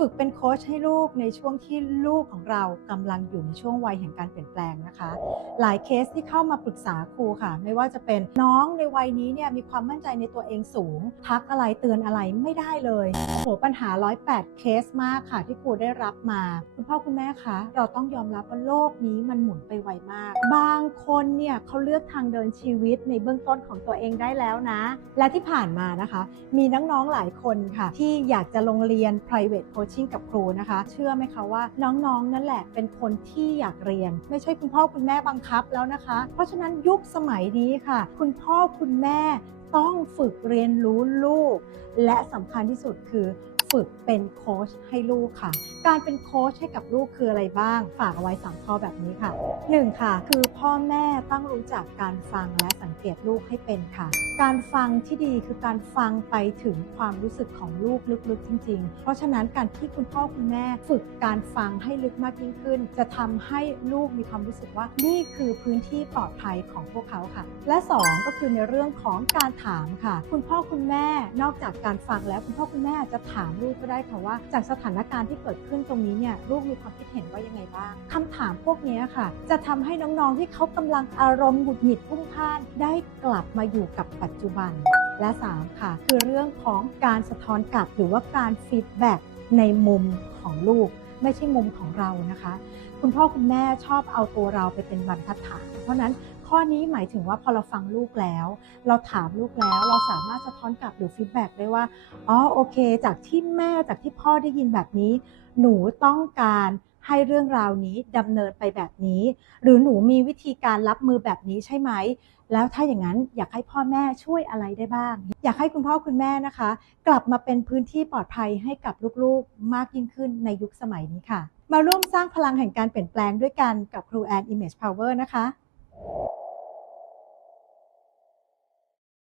ฝึกเป็นโค้ชให้ลูกในช่วงที่ลูกของเรากำลังอยู่ในช่วงวัยแห่งการเปลี่ยนแปลงนะคะ หลายเคสที่เข้ามาปรึกษาครูค่ะ ไม่ว่าจะเป็นน้องในวัยนี้เนี่ยมีความมั่นใจในตัวเองสูง ทักอะไรเตือนอะไรไม่ได้เลยโหปัญหา 108 เคสมากค่ะที่ครูได้รับมา คุณพ่อคุณแม่คะเราต้องยอมรับว่าโลกนี้มันหมุนไปไวมาก บางคนเนี่ยเขาเลือกทางเดินชีวิตในเบื้องต้นของตัวเองได้แล้วนะ และที่ผ่านมานะคะ มีน้องๆหลายคนค่ะ ที่อยากจะลงเรียน private ชิ่งกับครูนะคะ เชื่อไหมคะว่าน้องๆ นั่นแหละเป็นคนที่อยากเรียน ไม่ใช่คุณพ่อคุณแม่บังคับแล้วนะคะ เพราะฉะนั้นยุคสมัยนี้ค่ะ คุณพ่อคุณแม่ต้องฝึกเรียนรู้ลูก และสำคัญที่สุดคือ ฝึกเป็นโค้ชให้ลูกค่ะ การเป็นโค้ชให้กับลูกคืออะไรบ้าง ฝากเอาไว้สามข้อแบบนี้ค่ะ 1. ค่ะ คือพ่อแม่ต้องรู้จักการฟังและสังเกตลูกให้เป็นค่ะ การฟังที่ดีคือการฟังไปถึงความรู้สึกของลูกลึกๆจริง ๆ เพราะฉะนั้นการที่คุณพ่อคุณแม่ฝึกการฟังให้ลึกมากยิ่งขึ้น จะทำให้ลูกมีความรู้สึกว่านี่คือพื้นที่ปลอดภัยของพวกเขาค่ะ และ 2 ก็คือในเรื่องของการถามค่ะ คุณพ่อคุณแม่นอกจากการฟังแล้วคุณพ่อคุณแม่จะถามลูกก็ได้ค่ะว่า จากสถานการณ์ที่เกิดขึ้นตรงนี้เนี่ยลูกมีความคิดเห็นว่ายังไงบ้างคำถามพวกนี้ค่ะ จะทำให้น้องๆที่เขากำลังอารมณ์หงุดหงิดพุ่งพ่านได้กลับมาอยู่กับปัจจุบัน และ 3 ค่ะ คือเรื่องของการสะท้อนกลับหรือว่าการฟีดแบ็กในมุมของลูกไม่ใช่มุมของเรานะคะ คุณพ่อคุณแม่ชอบเอาตัวเราไปเป็นบรรทัดฐานเพราะนั้น ข้อนี้หมายถึงว่าพอเราฟังลูกแล้ว เราถามลูกแล้ว เราสามารถสะท้อนกลับหรือฟีดแบ็กได้ว่า อ๋อโอเค จากที่แม่จากที่พ่อได้ยินแบบนี้ หนูต้องการให้เรื่องราวนี้ดำเนินไปแบบนี้ หรือหนูมีวิธีการรับมือแบบนี้ใช่ไหม แล้วถ้าอย่างนั้นอยากให้พ่อแม่ช่วยอะไรได้บ้าง อยากให้คุณพ่อคุณแม่นะคะ กลับมาเป็นพื้นที่ปลอดภัยให้กับลูกๆ มากยิ่งขึ้นในยุคสมัยนี้ค่ะ มาร่วมสร้างพลังแห่งการเปลี่ยนแปลงด้วยกันกับครูแอน Image Power นะคะ